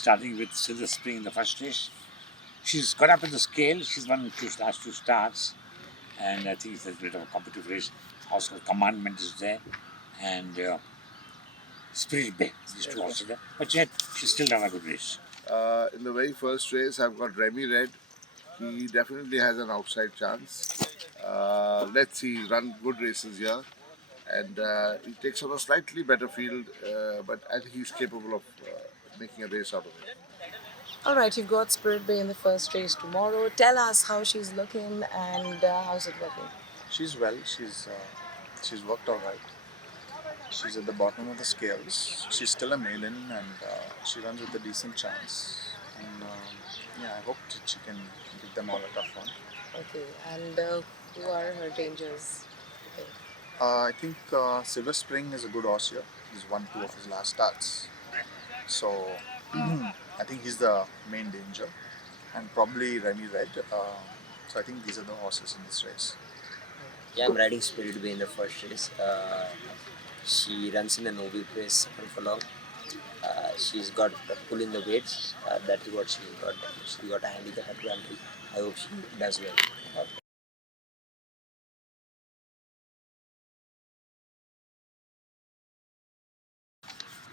starting with Silver Spring in the first race. She's got up in the scale. She's won last two starts, and I think it's a bit of a competitive race. Also, Commandment is there, and Spirit Bay. These two horses there, but yet she's still done a good race. In the very first race, I've got Remy Red. He definitely has an outside chance. Let's see, he's run good races here, and he takes on a slightly better field, but I think he's capable of making a race out of it. All right, you've got Spirit Bay in the first race tomorrow. Tell us how she's looking and how's it looking? She's well. She's worked all right. She's at the bottom of the scales. She's still a maiden, and she runs with a decent chance. And yeah, I hope that she can give them all a tough one. Okay, and who are her dangers? Okay. I think Silver Spring is a good horse here. He's won 2 of his last starts, so I think he's the main danger, and probably Remy Red. So I think these are the horses in this race. Yeah, I'm riding Spirit Bay in the first race. She runs in the Novi Press second furlong. She's got a pull in the weights. That is what she got. She got a handicap advantage. I hope she does well.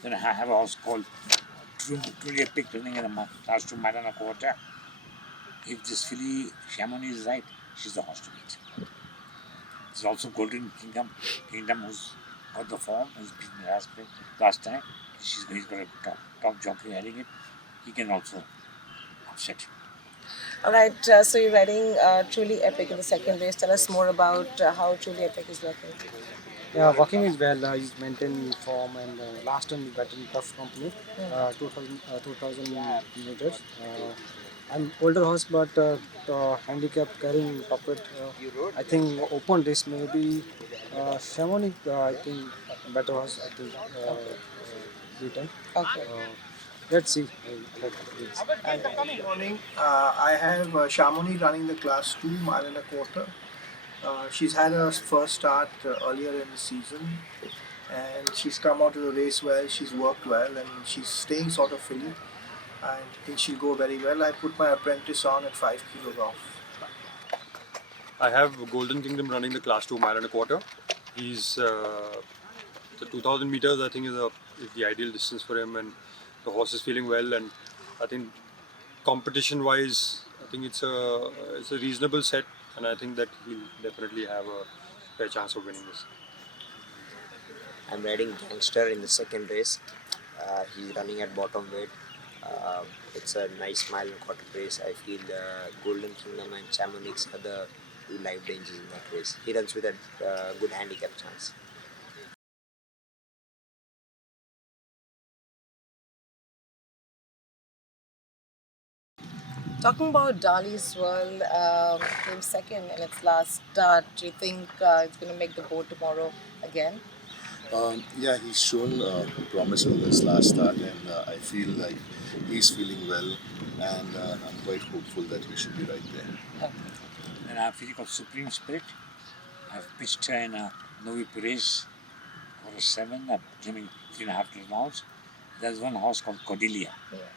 Then I have a horse called Truly Epic running in the last 2 mile and a quarter. If this filly Chamonix is right, she's the horse to beat. There's also Golden Kingdom who's got the form, who's beaten last time. He's got a top jockey heading it. He can also upset him. All right, so you're riding Truly Epic in the second race. Tell us more about how Truly Epic is working. Yeah, working is well. He's maintained form, and last time he battled tough company, 2000 meters. I'm older horse, but the handicap carrying puppet. I think open race maybe Chamonix. I think better horse. I think beaten. Okay. Let's see. Good morning. I have Chamonix running the class 2 mile and a quarter. She's had her first start earlier in the season, and she's come out of the race well. She's worked well, and she's staying sort of filly. I think she'll go very well. I put my apprentice on at 5 kilos off. I have Golden Kingdom running the class 2 mile and a quarter. He's the 2000 meters. I think is the ideal distance for him, and the horse is feeling well. And I think competition-wise, I think it's a reasonable set, and I think that he'll definitely have a fair chance of winning this. I'm riding Gangster in the second race. He's running at bottom weight. It's a nice mile and quarter race. I feel Golden Kingdom and Chamonix are the 2 live dangers in that race. He runs with a good handicap chance. Talking about Dali Swirl, came second in its last start. Do you think it's going to make the board tomorrow again? Yeah, he's shown promise in this last start, and I feel like he's feeling well, and I'm quite hopeful that he should be right there. Okay. And I have a filly called Supreme Spirit. I've pitched her in a Novi Perez for a 7, giving 3.5 miles. There's one horse called Cordelia,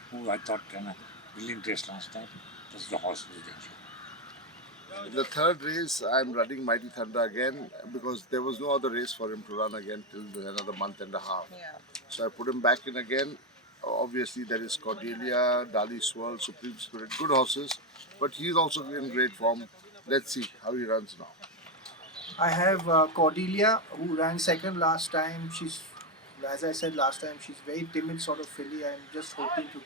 who I thought ran a brilliant race last time. That's the horse who's danger. In the third race, I'm running Mighty Thunder again because there was no other race for him to run again till another month and a half. Yeah. So I put him back in again. Obviously, there is Cordelia, Dali Swirl, Supreme Spirit, good horses, but he's also in great form. Let's see how he runs now. I have Cordelia, who ran second last time. She's, as I said last time, she's very timid sort of filly. I'm just hoping to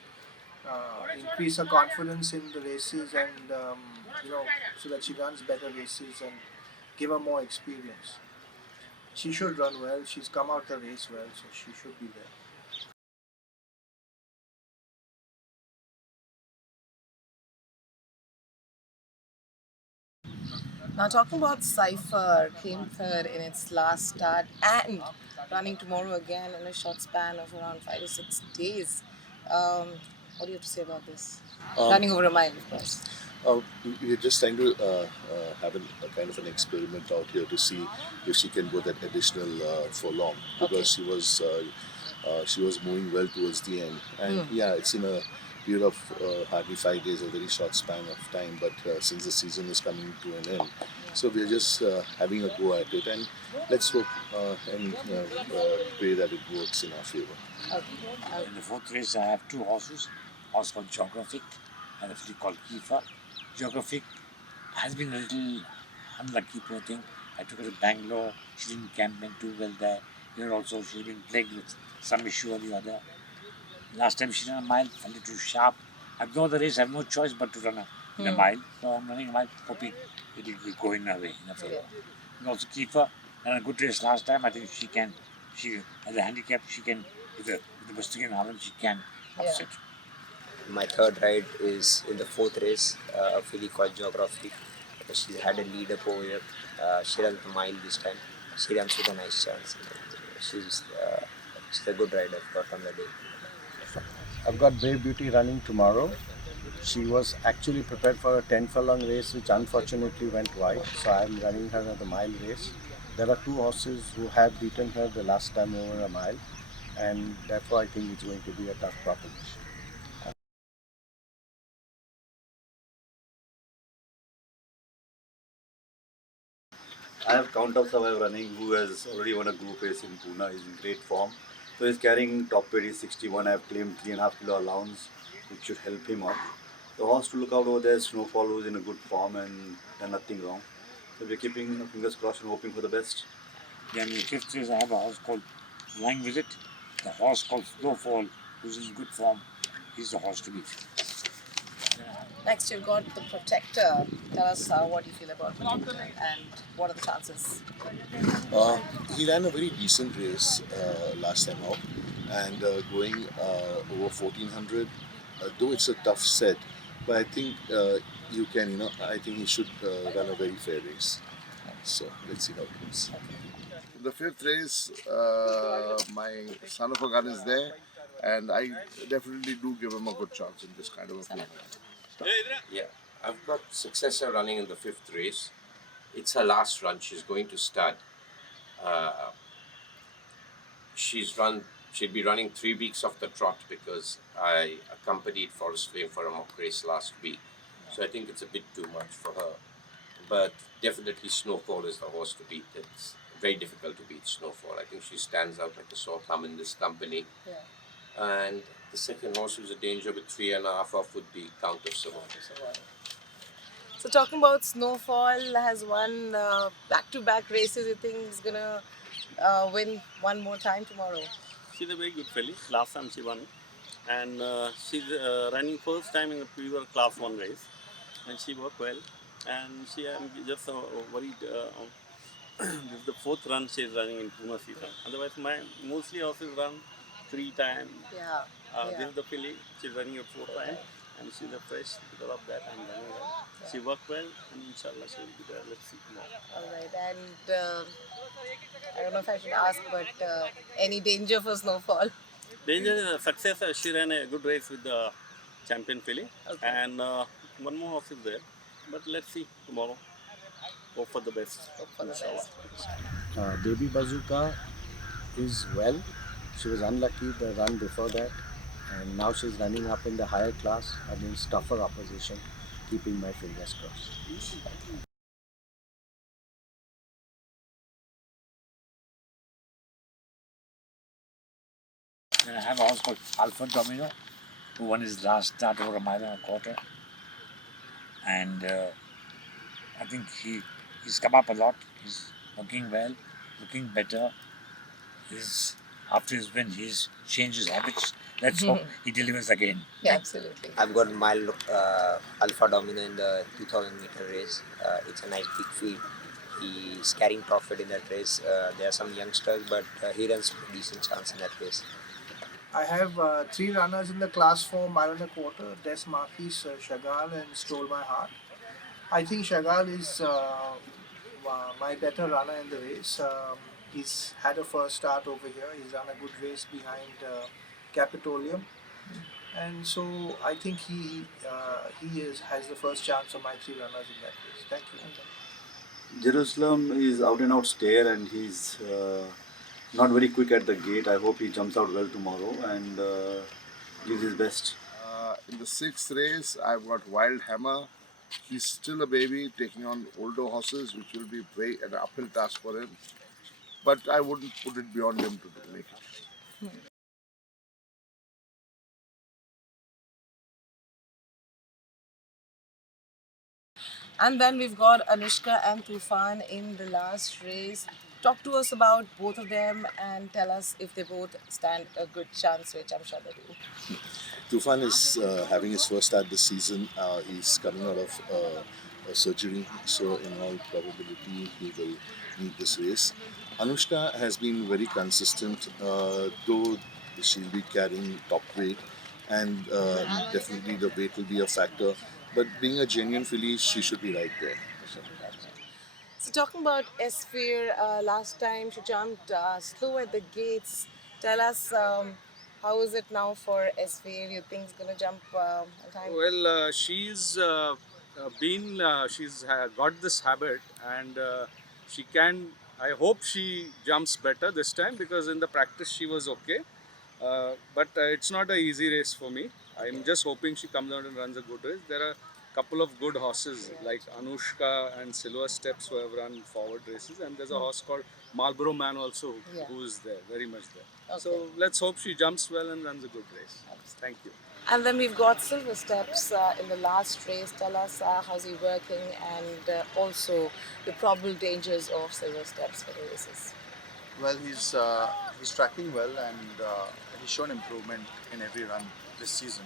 increase her confidence in the races, and so that she runs better races and give her more experience. She should run well. She's come out the race well, so she should be there. Now talking about Cypher, came third in its last start and running tomorrow again in a short span of around 5 to 6 days. What do you have to say about this? Running over a mile, of course. We're just trying to have a kind of an experiment out here to see if she can go that additional furlong, because she was she was moving well towards the end. And yeah, it's in a period of hardly 5 days, a very short span of time. But since the season is coming to an end, so we're just having a go at it, and let's hope and pray that it works in our favor. In the fourth race, I have two horses. A horse called Geographic and a filly called Kiefer. Geographic has been a little unlucky, poor thing. I took her to Bangalore. She didn't campaign too well there. Here also, she's been plagued with some issue or the other. Last time she ran a mile, a little sharp. I've no other race, I have no choice but to run in a mile. So I'm running a mile, hoping it will go in her way, in her favor. And also Kiefer ran a good race last time. I think she as a handicap, she can, with the Mustaqian Harlem, she can upset. My third ride is in the fourth race, a filly called Geography. She's had a lead up over here. She runs the mile this time. She runs with a nice chance. She's a good rider got on the day. I've got Brave Beauty running tomorrow. She was actually prepared for a 10 furlong race, which unfortunately went wide. So I'm running her at the mile race. There are two horses who have beaten her the last time over a mile, and therefore I think it's going to be a tough proposition. I have Count of Survive running, who has already won a group race in Pune. He's in great form. So he's carrying top weight is 61. I have claimed 3.5 kilo allowance, which should help him out. The horse to look out over there is Snowfall, who's in a good form and done nothing wrong. So we're keeping fingers crossed and hoping for the best. Then in the fifth race, I have a horse called Flying Visit. The horse called Snowfall, who's in good form. He's the horse to beat. Next, you've got the Protector. Tell us what you feel about Protector and what are the chances? He ran a very decent race last time out, and going over 1400, though it's a tough set, but I think I think he should run a very fair race. So let's see how it goes. In the fifth race, my son of a gun is there, and I definitely do give him a good chance in this kind of a field. Yeah, I've got Successor running in the fifth race. It's her last run. She's going to start. She'll be running 3 weeks off the trot because I accompanied Forest Flame for a mock race last week. So I think it's a bit too much for her. But definitely Snowfall is the horse to beat. It's very difficult to beat Snowfall. I think she stands out like a sore thumb in this company. Yeah. And the second horse who's a danger with 3.5 off would be Count of Survive. So talking about Snowfall, has won back-to-back races. You think he's gonna win one more time tomorrow? She's a very good filly. Last time she won, and she's running first time in a pure Class 1 race, and she worked well. And I'm just worried. This is the fourth run she's running in Pune season. Otherwise, mostly horses run 3 times. Yeah. This is the filly. She's running a 4th time, and she's a fresh because of that. I'm running her. She worked well, and inshallah she will be there. Let's see tomorrow. All right, and I don't know if I should ask, but any danger for Snowfall? Danger is a success. She ran a good race with the champion filly, and one more horse is there. But let's see tomorrow. Hope for the best. Hope for the best. Baby Bazooka is well. She was unlucky the run before that, and now she's running up in the higher class against tougher opposition, keeping my fingers crossed. Then I have a horse called Alpha Domino, who won his last start over a mile and a quarter. And I think he's come up a lot. He's looking well, looking better. After his win, he's changed his habits. Let's hope he delivers again. Yeah, absolutely. I've got mile Alpha Domino in the 2000 meter race. It's a nice big field. He's carrying profit in that race. There are some youngsters, but he runs a decent chance in that race. I have 3 runners in the class 4 mile and a quarter. Des Marquis, Chagall and Stole My Heart. I think Chagall is my better runner in the race. He's had a first start over here. He's run a good race behind Capitolium. And so I think he has the first chance of my 3 runners in that race. Thank you. Jerusalem is out and out stayer, and he's not very quick at the gate. I hope he jumps out well tomorrow and gives his best. In the sixth race, I've got Wild Hammer. He's still a baby, taking on older horses, which will be an uphill task for him. But I wouldn't put it beyond him to make it. And then we've got Anushka and Tufan in the last race. Talk to us about both of them and tell us if they both stand a good chance, which I'm sure they do. Tufan is having his first start this season. He's coming out of a surgery, so in all probability he will need this race. Anushka has been very consistent, though she'll be carrying top weight, and definitely the weight will be a factor. But being a genuine filly, she should be right there. So talking about Esphere, last time she jumped slow at the gates. Tell us how is it now for Esphere? You think it's gonna jump on time? Well, she's got this habit, and she can. I hope she jumps better this time because in the practice she was okay. But it's not an easy race for me. I'm just hoping she comes out and runs a good race. There are a couple of good horses like Anushka and Silver Steps who have run forward races, and there's a horse called Marlboro Man also who is there, very much there. Okay. So let's hope she jumps well and runs a good race. Thank you. And then we've got Silver Steps in the last race. Tell us how's he working and also the probable dangers of Silver Steps for the races. Well, he's tracking well, and he's shown improvement in every run this season,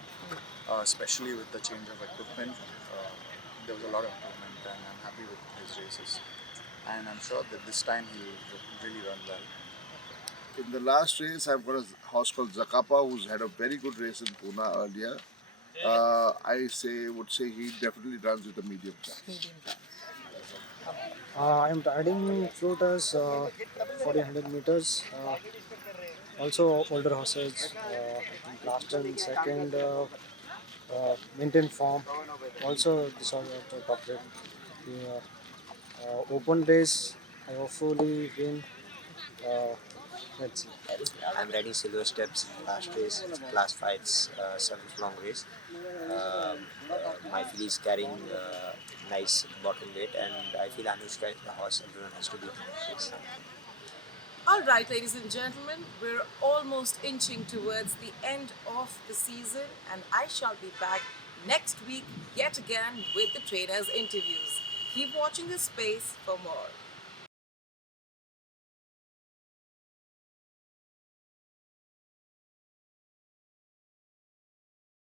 especially with the change of equipment. There was a lot of improvement, and I'm happy with his races. And I'm sure that this time he'll really run well. In the last race, I've got a horse called Zakapa, who's had a very good race in Pune earlier. I would say he definitely runs with a medium chance. I'm riding Floaters 1400 meters. Also older horses. I think last and second maintain form. Also this was the top rate. The open race I hopefully win. Let's see. I'm riding Silver Steps last race, class 5's 7th long race. My filly is carrying nice bottom weight, and I feel Anushka is the horse everyone has to beat in this race. All right, ladies and gentlemen, we're almost inching towards the end of the season, and I shall be back next week yet again with the trainers' interviews. Keep watching this space for more.